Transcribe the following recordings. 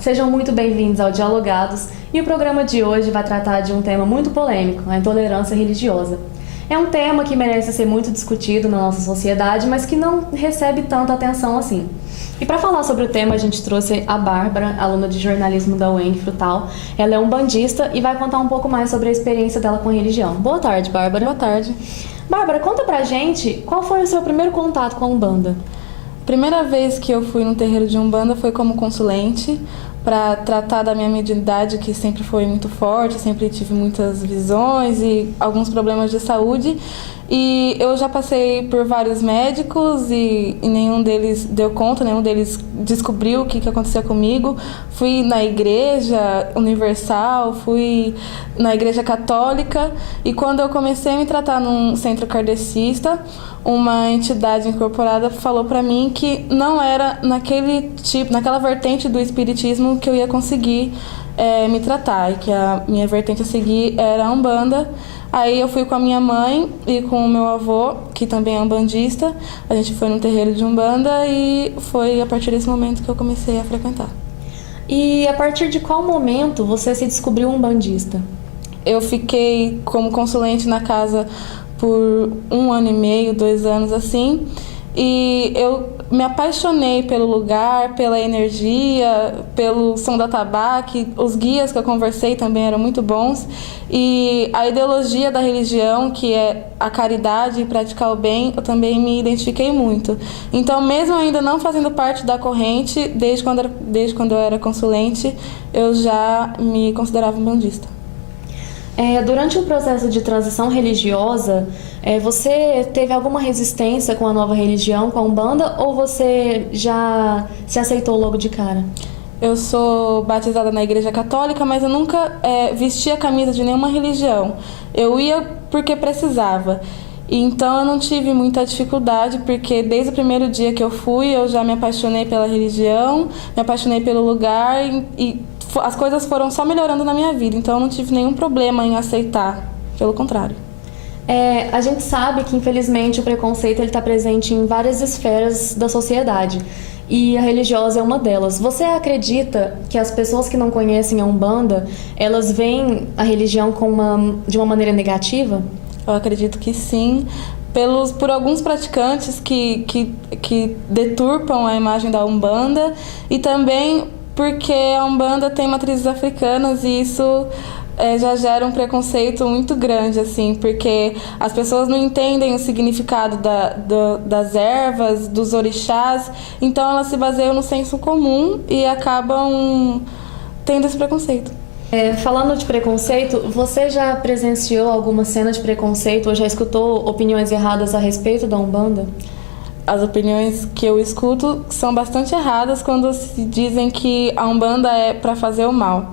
sejam muito bem-vindos ao Dialogados e o programa de hoje vai tratar de um tema muito polêmico, a intolerância religiosa. É um tema que merece ser muito discutido na nossa sociedade, mas que não recebe tanta atenção assim. E para falar sobre o tema, a gente trouxe a Bárbara, aluna de jornalismo da UENG Frutal. Ela é umbandista e vai contar um pouco mais sobre a experiência dela com a religião. Boa tarde, Bárbara. Boa tarde. Bárbara, conta pra gente qual foi o seu primeiro contato com a Umbanda. Primeira vez que eu fui no terreiro de Umbanda foi como consulente para tratar da minha mediunidade, que sempre foi muito forte, sempre tive muitas visões e alguns problemas de saúde. E eu já passei por vários médicos e nenhum deles deu conta, nenhum deles descobriu o que acontecia comigo. Fui na igreja universal, fui na igreja católica e quando eu comecei a me tratar num centro kardecista, uma entidade incorporada falou para mim que não era naquela vertente do espiritismo que eu ia conseguir me tratar, e que a minha vertente a seguir era a Umbanda. Aí eu fui com a minha mãe e com o meu avô, que também é umbandista. A gente foi no terreiro de Umbanda e foi a partir desse momento que eu comecei a frequentar. E a partir de qual momento você se descobriu umbandista? Eu fiquei como consulente na casa por 1 ano e meio, 2 anos assim, e eu me apaixonei pelo lugar, pela energia, pelo som da tabaque. Os guias que eu conversei também eram muito bons, e a ideologia da religião, que é a caridade e praticar o bem, eu também me identifiquei muito. Então, mesmo ainda não fazendo parte da corrente, desde quando eu era consulente, eu já me considerava umbandista. Durante o processo de transição religiosa, você teve alguma resistência com a nova religião, com a Umbanda, ou você já se aceitou logo de cara? Eu sou batizada na igreja católica, mas eu nunca vesti a camisa de nenhuma religião. Eu ia porque precisava. Então eu não tive muita dificuldade, porque desde o primeiro dia que eu fui, eu já me apaixonei pela religião, me apaixonei pelo lugar e as coisas foram só melhorando na minha vida. Então eu não tive nenhum problema em aceitar, pelo contrário. A gente sabe que, infelizmente, o preconceito está presente em várias esferas da sociedade. E a religiosa é uma delas. Você acredita que as pessoas que não conhecem a Umbanda, elas veem a religião de uma maneira negativa? Eu acredito que sim, por alguns praticantes que deturpam a imagem da Umbanda, e também porque a Umbanda tem matrizes africanas e isso já gera um preconceito muito grande, assim, porque as pessoas não entendem o significado das ervas, dos orixás, então elas se baseiam no senso comum e acabam tendo esse preconceito. Falando de preconceito, você já presenciou alguma cena de preconceito ou já escutou opiniões erradas a respeito da Umbanda? As opiniões que eu escuto são bastante erradas quando se dizem que a Umbanda é para fazer o mal.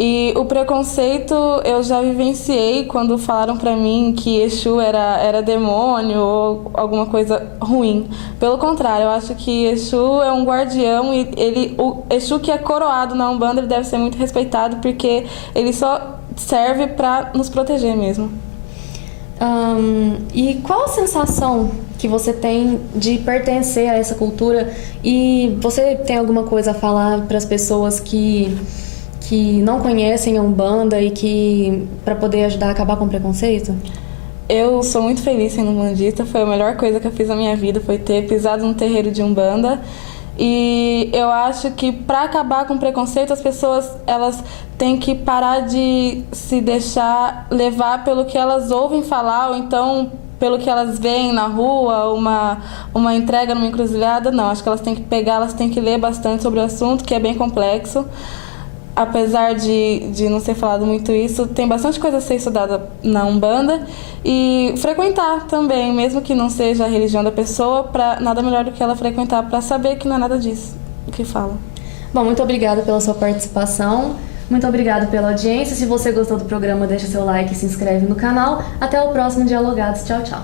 E o preconceito eu já vivenciei quando falaram pra mim que Exu era demônio ou alguma coisa ruim. Pelo contrário, eu acho que Exu é um guardião e o Exu que é coroado na Umbanda, ele deve ser muito respeitado porque ele só serve pra nos proteger mesmo. E qual a sensação que você tem de pertencer a essa cultura? E você tem alguma coisa a falar para as pessoas que não conhecem a Umbanda e que para poder ajudar a acabar com o preconceito? Eu sou muito feliz sendo umbandista. Foi a melhor coisa que eu fiz na minha vida, foi ter pisado no terreiro de Umbanda. E eu acho que para acabar com o preconceito, as pessoas elas têm que parar de se deixar levar pelo que elas ouvem falar, ou então pelo que elas veem na rua, uma entrega numa encruzilhada. Não, acho que elas têm que pegar, elas têm que ler bastante sobre o assunto, que é bem complexo. Apesar de não ser falado muito isso, tem bastante coisa a ser estudada na Umbanda e frequentar também, mesmo que não seja a religião da pessoa, nada melhor do que ela frequentar para saber que não é nada disso o que fala. Bom, muito obrigada pela sua participação, muito obrigada pela audiência. Se você gostou do programa, deixa seu like e se inscreve no canal. Até o próximo Dialogados. Tchau, tchau.